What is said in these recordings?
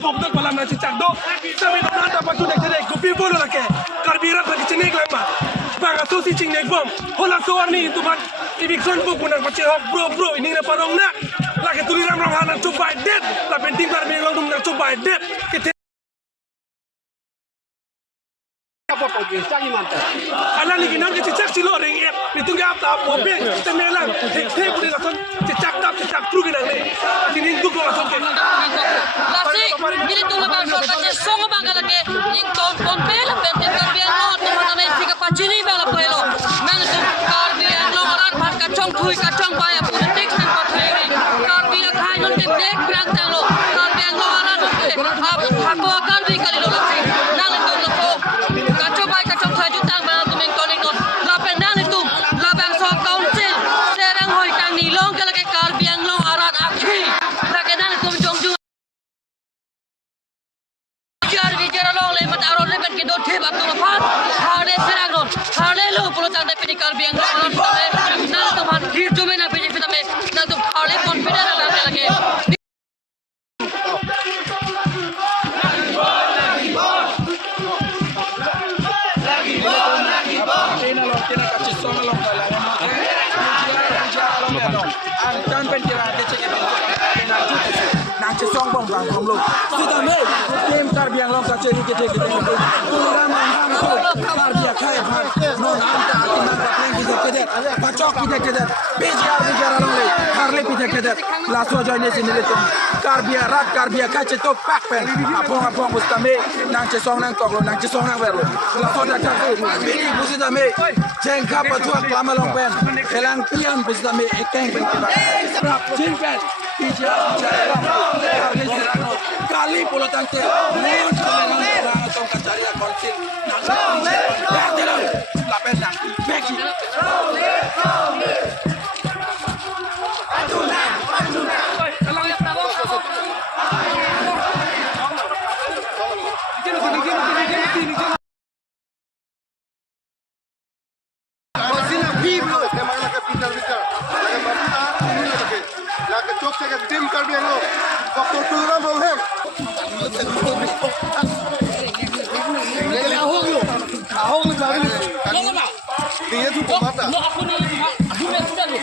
Pokok malam nasi cakdo, sampai nanti apa tu nak jadi kopi bolu lagi, karbiran lagi cenek lama, bang asusi cenek bom, hola soar ni itu bang, ibikson bu punang macam hok bro ini na parong na, lagi tuliram ramah nak coba dead, tapi penting karbiran long nak coba dead, kita Alah ni kita nak cecak silo ringgit, itu dia apa mobil kita melang, hei boleh langsung cecak terus kita ni, ini tu kau langsung ke. Lasi, ini tu lepas tu macam song bang kalau ke, ini kompel, penting karbian lo, tu mana ni sih kepacini bang lah pelo, mana tu karbian lo orang pas kacang thui kacang bayar, politik sampai thui ni, karbian kaya nanti dek berantang lo, karbian lo orang nanti, aku akan berikan lo lagi, nang itu lo kacang bayar kacang thui jutang mana tu mengkoling lo, lapen nang itu, lapen so council, serang hoi tang ni long kalau ke karbian lo orang akhi, lagi nang itu jong bicara long le mat aron le ben ke do theb abdul fat hare serang ron hare lo pulo tang de pini kar biang ron tame na to man hir jume na bjp tame na to hare confident la lage Song bom bang bom lo. Kita me game karbiang long kace ni kita. Program ham tu karbiang kaya bang. Non anta atina kapeng kita. Pacok kita. Bijar long le. Harle kita. Lasu join ni sini le tu. Karbiang kace to pak pen. Apong ustame nang cesong nang tok lo nang cesong nang wer lo. Lasu dah kaku. Bini busita me. Jengka patua klama long pen. Elang pian busita me ekeng pen. Jengpen. Kali pulau tangke, non orang atau kacari konsil, nanti lapen nang, beki. Tim karbiang lo, waktu program boleh. Ahong cari. Dia tu mata. aku ni sudah lo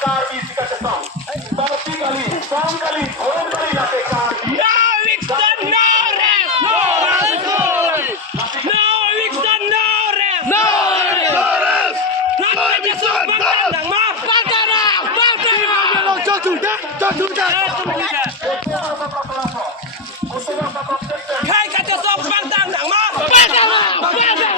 Karbi sika kesong. Tapi kali, song kali, home kali late Karbi. No, Winston, no ref! No ref! No, Winston, no ref! No ref! Nanti besok bantang, maaf, bantang! Jatuh dah. Hey!